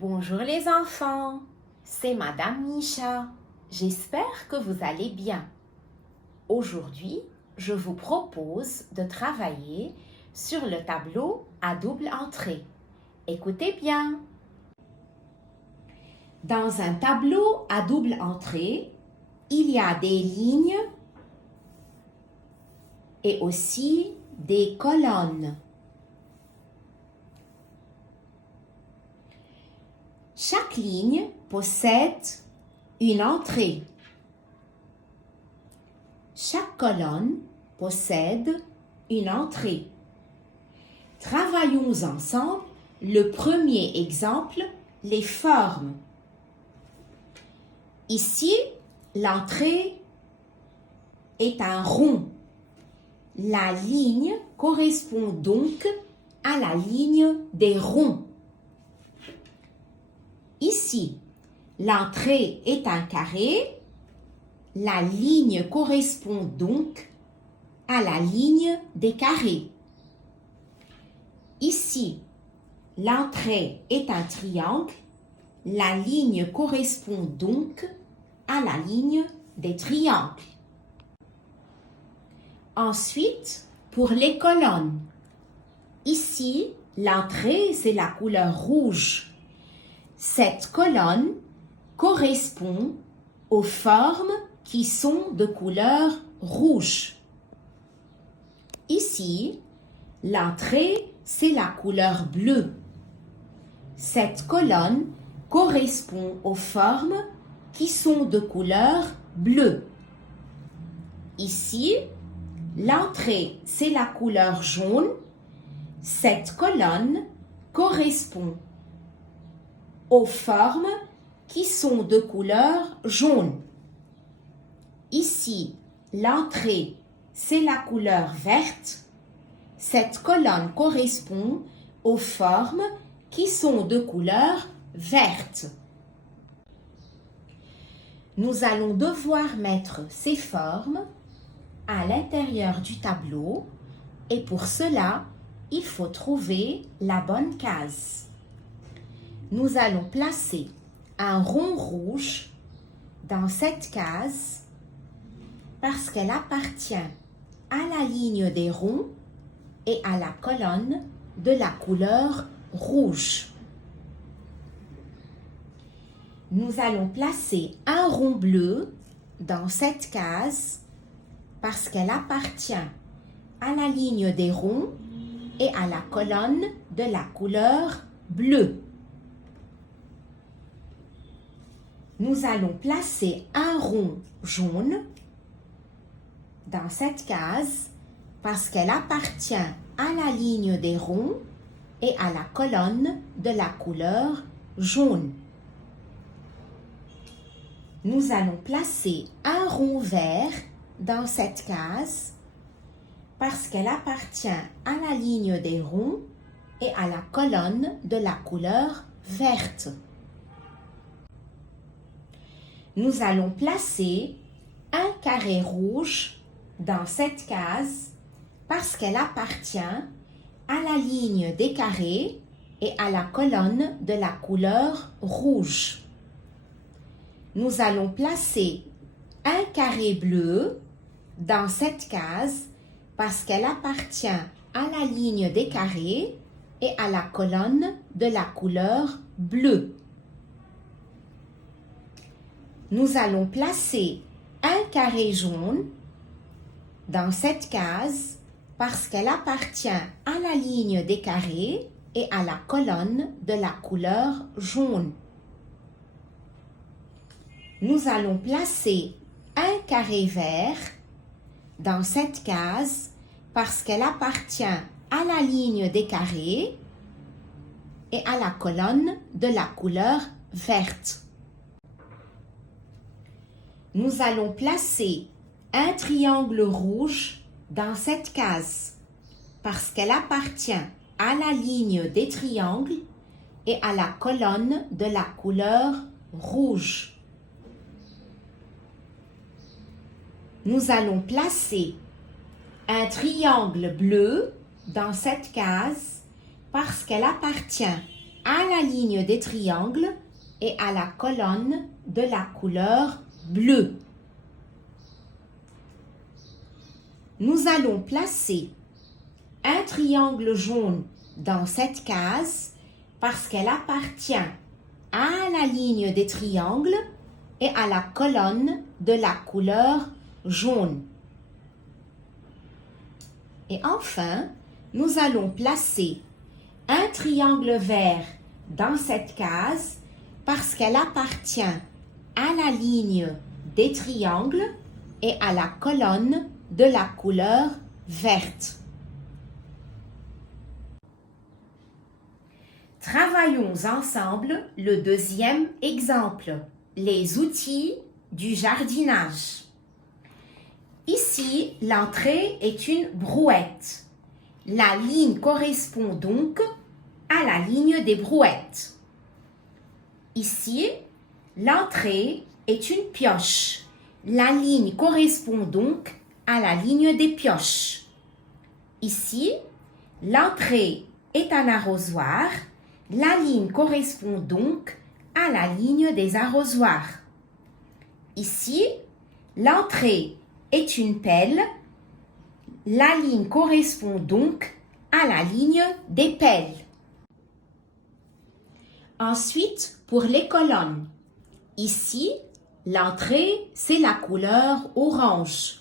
Bonjour les enfants, c'est Madame Nisha. J'espère que vous allez bien. Aujourd'hui, je vous propose de travailler sur le tableau à double entrée. Écoutez bien. Dans un tableau à double entrée, il y a des lignes et aussi des colonnes. Chaque ligne possède une entrée. Chaque colonne possède une entrée. Travaillons ensemble le premier exemple, les formes. Ici, l'entrée est un rond. La ligne correspond donc à la ligne des ronds. Ici, l'entrée est un carré. La ligne correspond donc à la ligne des carrés. Ici, l'entrée est un triangle. La ligne correspond donc à la ligne des triangles. Ensuite, pour les colonnes. Ici, l'entrée, c'est la couleur rouge. Cette colonne correspond aux formes qui sont de couleur rouge. Ici, l'entrée, c'est la couleur bleue. Cette colonne correspond aux formes qui sont de couleur bleue. Ici, l'entrée, c'est la couleur jaune. Cette colonne correspond aux formes qui sont de couleur jaune. Ici, l'entrée, c'est la couleur verte. Cette colonne correspond aux formes qui sont de couleur verte. Nous allons devoir mettre ces formes à l'intérieur du tableau et pour cela, il faut trouver la bonne case. Nous allons placer un rond rouge dans cette case parce qu'elle appartient à la ligne des ronds et à la colonne de la couleur rouge. Nous allons placer un rond bleu dans cette case parce qu'elle appartient à la ligne des ronds et à la colonne de la couleur bleue. Nous allons placer un rond jaune dans cette case parce qu'elle appartient à la ligne des ronds et à la colonne de la couleur jaune. Nous allons placer un rond vert dans cette case parce qu'elle appartient à la ligne des ronds et à la colonne de la couleur verte. Nous allons placer un carré rouge dans cette case parce qu'elle appartient à la ligne des carrés et à la colonne de la couleur rouge. Nous allons placer un carré bleu dans cette case parce qu'elle appartient à la ligne des carrés et à la colonne de la couleur bleue. Nous allons placer un carré jaune dans cette case parce qu'elle appartient à la ligne des carrés et à la colonne de la couleur jaune. Nous allons placer un carré vert dans cette case parce qu'elle appartient à la ligne des carrés et à la colonne de la couleur verte. Nous allons placer un triangle rouge dans cette case parce qu'elle appartient à la ligne des triangles et à la colonne de la couleur rouge. Nous allons placer un triangle bleu dans cette case parce qu'elle appartient à la ligne des triangles et à la colonne de la couleur bleue. Nous allons placer un triangle jaune dans cette case parce qu'elle appartient à la ligne des triangles et à la colonne de la couleur jaune. Et enfin, nous allons placer un triangle vert dans cette case parce qu'elle appartient à la ligne des triangles et à la colonne de la couleur verte. Travaillons ensemble le deuxième exemple, les outils du jardinage. Ici, l'entrée est une brouette. La ligne correspond donc à la ligne des brouettes. Ici, l'entrée est une pioche. La ligne correspond donc à la ligne des pioches. Ici, l'entrée est un arrosoir. La ligne correspond donc à la ligne des arrosoirs. Ici, l'entrée est une pelle. La ligne correspond donc à la ligne des pelles. Ensuite, pour les colonnes. Ici, l'entrée, c'est la couleur orange.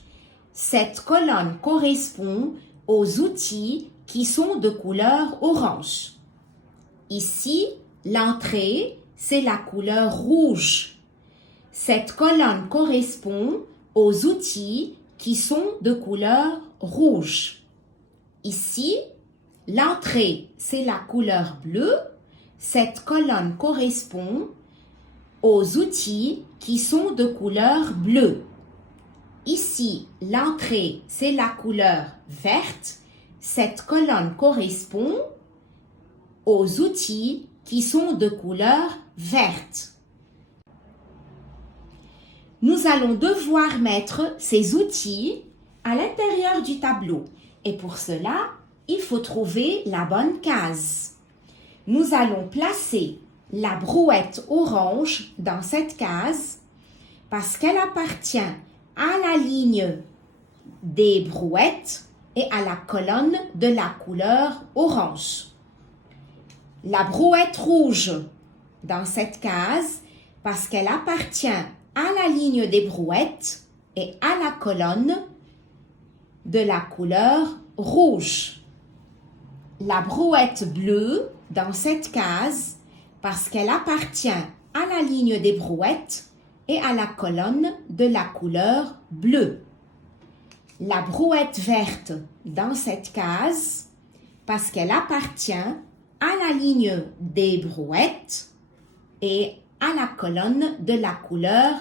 Cette colonne correspond aux outils qui sont de couleur orange. Ici, l'entrée, c'est la couleur rouge. Cette colonne correspond aux outils qui sont de couleur rouge. Ici, l'entrée, c'est la couleur bleue. Cette colonne correspond aux outils qui sont de couleur bleue. Ici, l'entrée, c'est la couleur verte. Cette colonne correspond aux outils qui sont de couleur verte. Nous allons devoir mettre ces outils à l'intérieur du tableau. Et pour cela, il faut trouver la bonne case. Nous allons placer la brouette orange dans cette case parce qu'elle appartient à la ligne des brouettes et à la colonne de la couleur orange. La brouette rouge dans cette case parce qu'elle appartient à la ligne des brouettes et à la colonne de la couleur rouge. La brouette bleue dans cette case parce qu'elle appartient à la ligne des brouettes et à la colonne de la couleur bleue. La brouette verte dans cette case parce qu'elle appartient à la ligne des brouettes et à la colonne de la couleur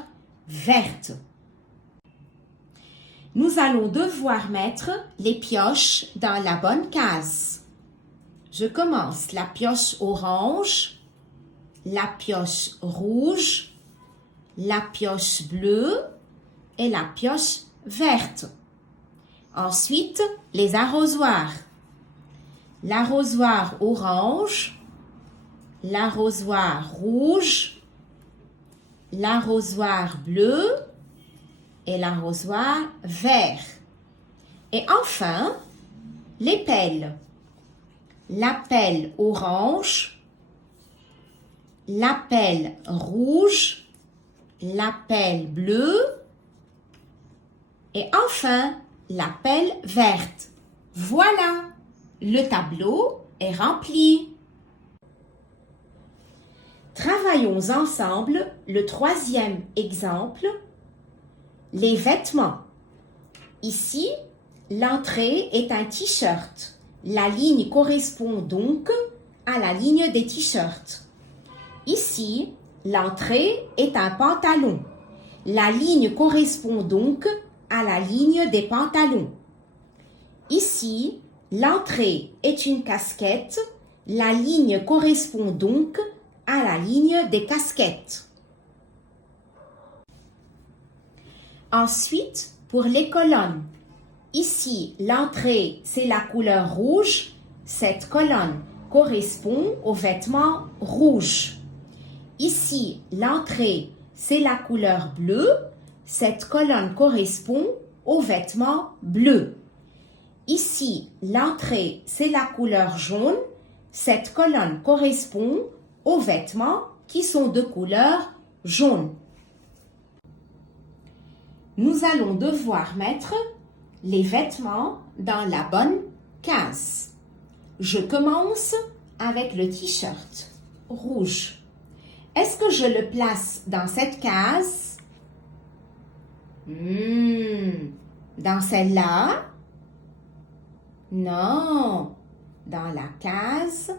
verte. Nous allons devoir mettre les pioches dans la bonne case. Je commence la pioche orange, la pioche rouge, la pioche bleue et la pioche verte. Ensuite, les arrosoirs. L'arrosoir orange, l'arrosoir rouge, l'arrosoir bleu et l'arrosoir vert. Et enfin, les pelles. La pelle orange, la pelle rouge, la pelle bleue et enfin la pelle verte. Voilà, le tableau est rempli. Travaillons ensemble le troisième exemple, les vêtements. Ici, l'entrée est un t-shirt. La ligne correspond donc à la ligne des t-shirts. Ici, l'entrée est un pantalon. La ligne correspond donc à la ligne des pantalons. Ici, l'entrée est une casquette. La ligne correspond donc à la ligne des casquettes. Ensuite, pour les colonnes. Ici, l'entrée, c'est la couleur rouge. Cette colonne correspond au vêtement rouge. Ici, l'entrée, c'est la couleur bleue. Cette colonne correspond au vêtement bleu. Ici, l'entrée, c'est la couleur jaune. Cette colonne correspond aux vêtements qui sont de couleur jaune. Nous allons devoir mettre les vêtements dans la bonne case. Je commence avec le t-shirt rouge. Est-ce que je le place dans cette case? Dans celle-là? Non, dans la case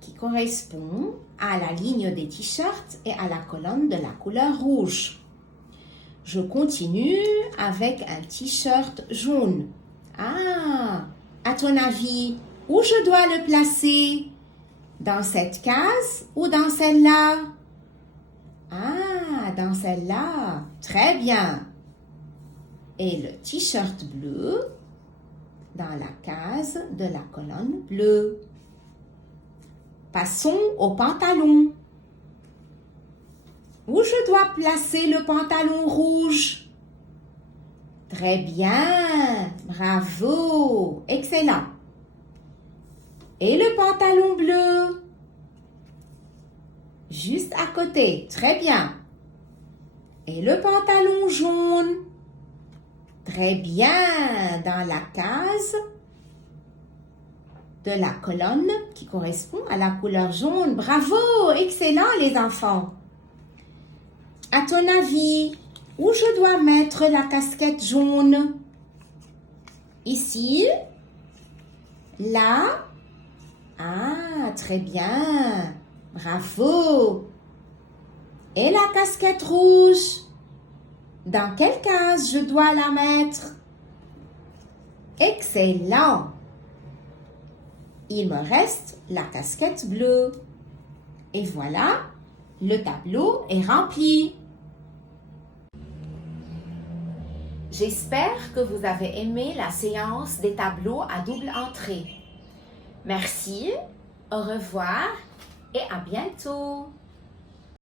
qui correspond à la ligne des t-shirts et à la colonne de la couleur rouge. Je continue avec un t-shirt jaune. Ah, à ton avis, où je dois le placer? Dans cette case ou dans celle-là? Ah, dans celle-là. Très bien. Et le t-shirt bleu dans la case de la colonne bleue. Passons au pantalon. Où je dois placer le pantalon rouge? Très bien. Bravo. Excellent. Et le pantalon bleu? Juste à côté. Très bien. Et le pantalon jaune? Très bien. Dans la case de la colonne qui correspond à la couleur jaune. Bravo. Excellent les enfants. À ton avis, où je dois mettre la casquette jaune? Ici? Là? Ah, très bien. Bravo. Et la casquette rouge? Dans quelle case je dois la mettre? Excellent. Il me reste la casquette bleue. Et voilà, le tableau est rempli. J'espère que vous avez aimé la séance des tableaux à double entrée. Merci, au revoir et à bientôt.